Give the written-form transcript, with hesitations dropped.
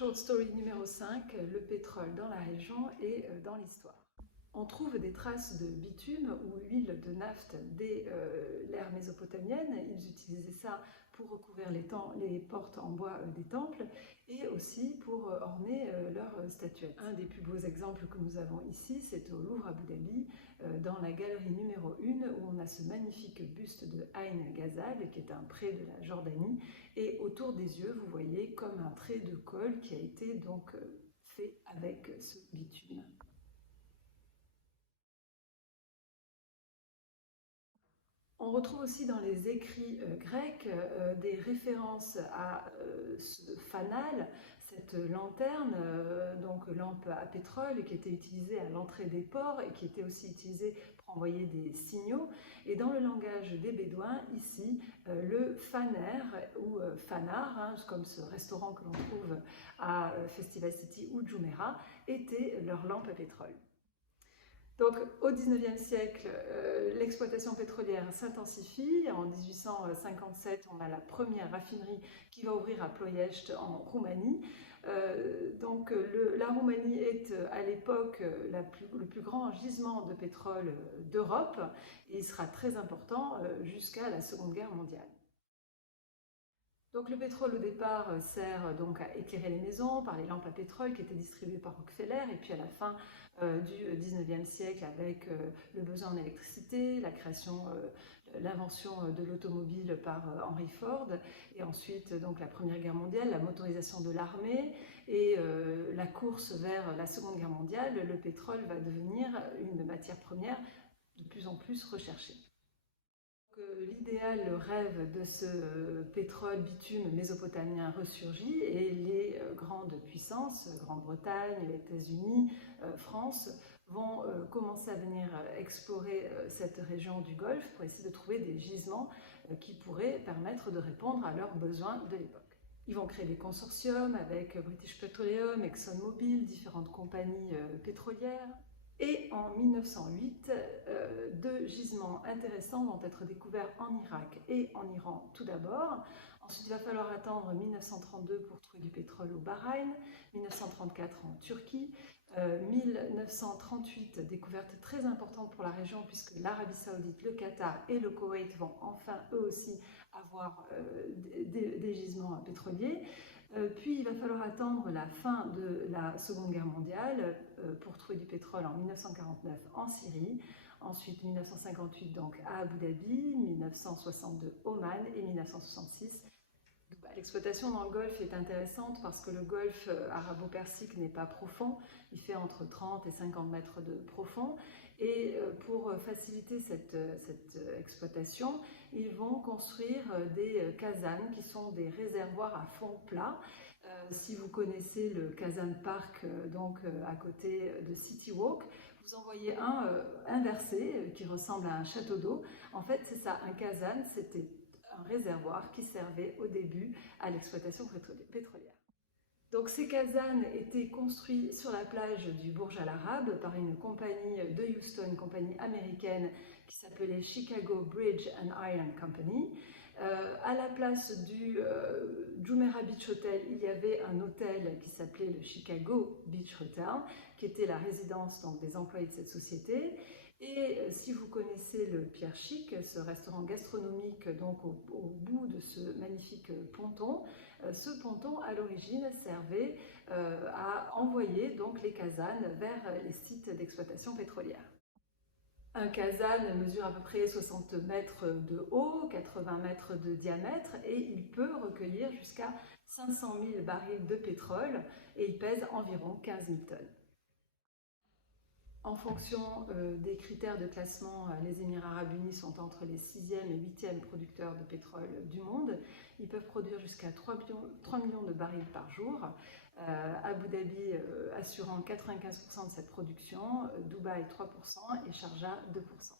Short story numéro 5, le pétrole dans la région et dans l'histoire. On trouve des traces de bitume ou huile de naphte dès l'ère mésopotamienne. Ils utilisaient ça pour recouvrir les portes en bois des temples et aussi pour orner leurs statuettes. Un des plus beaux exemples que nous avons ici, c'est au Louvre Abu Dhabi, dans la galerie numéro 1, où on a ce magnifique buste de Ain Ghazal, qui est un pré de la Jordanie. Et autour des yeux, vous voyez comme un trait de colle qui a été donc fait avec ce bitume. On retrouve aussi dans les écrits grecs des références à ce fanal, cette lanterne, donc lampe à pétrole qui était utilisée à l'entrée des ports et qui était aussi utilisée pour envoyer des signaux. Et dans le langage des Bédouins, ici, le faner ou fanar, hein, comme ce restaurant que l'on trouve à Festival City ou Jumeirah, était leur lampe à pétrole. Donc, au XIXe siècle, l'exploitation pétrolière s'intensifie. En 1857, on a la première raffinerie qui va ouvrir à Ploiești en Roumanie. La Roumanie est à l'époque le plus grand gisement de pétrole d'Europe et il sera très important jusqu'à la Seconde Guerre mondiale. Donc le pétrole au départ sert donc à éclairer les maisons par les lampes à pétrole qui étaient distribuées par Rockefeller, et puis à la fin du 19e siècle avec le besoin en électricité, l'invention de l'automobile par Henry Ford, et ensuite donc la Première Guerre mondiale, la motorisation de l'armée et la course vers la Seconde Guerre mondiale, le pétrole va devenir une matière première de plus en plus recherchée. L'idéal, le rêve de ce pétrole bitume mésopotamien ressurgit et les grandes puissances, Grande-Bretagne, les États-Unis, France, vont commencer à venir explorer cette région du Golfe pour essayer de trouver des gisements qui pourraient permettre de répondre à leurs besoins de l'époque. Ils vont créer des consortiums avec British Petroleum, ExxonMobil, différentes compagnies pétrolières. Et en 1908, deux gisements intéressants vont être découverts en Irak et en Iran tout d'abord. Ensuite, il va falloir attendre 1932 pour trouver du pétrole au Bahreïn, 1934 en Turquie, 1938, découverte très importante pour la région puisque l'Arabie Saoudite, le Qatar et le Koweït vont enfin eux aussi avoir des gisements pétroliers. Puis il va falloir attendre la fin de la Seconde Guerre mondiale pour trouver du pétrole en 1949 en Syrie, ensuite 1958 donc à Abu Dhabi, 1962 Oman et 1966 Dubaï. L'exploitation dans le Golfe est intéressante parce que le Golfe arabo-persique n'est pas profond, il fait entre 30 et 50 mètres de profond, et pour faciliter cette exploitation, ils vont construire des kazanes qui sont des réservoirs à fond plat. Si vous connaissez le Kazan Park, à côté de City Walk, vous en voyez un inversé qui ressemble à un château d'eau. En fait, c'est ça, un kazan, c'était un réservoir qui servait au début à l'exploitation pétrolière. Donc ces kazanes étaient construits sur la plage du Burj Al Arab par une compagnie de Houston, une compagnie américaine qui s'appelait Chicago Bridge and Iron Company. À la place du Jumeirah Beach Hotel, il y avait un hôtel qui s'appelait le Chicago Beach Hotel, qui était la résidence donc, des employés de cette société. Et si vous connaissez le Pierre Chic, ce restaurant gastronomique donc au bout de ce magnifique ponton, ce ponton à l'origine servait à envoyer donc les kazanes vers les sites d'exploitation pétrolière. Un kazan mesure à peu près 60 mètres de haut, 80 mètres de diamètre et il peut recueillir jusqu'à 500 000 barils de pétrole et il pèse environ 15 000 tonnes. En fonction des critères de classement, les Émirats arabes unis sont entre les 6e et 8e producteurs de pétrole du monde. Ils peuvent produire jusqu'à 3 millions de barils par jour. Abu Dhabi assurant 95% de cette production, Dubaï 3% et Sharjah 2%.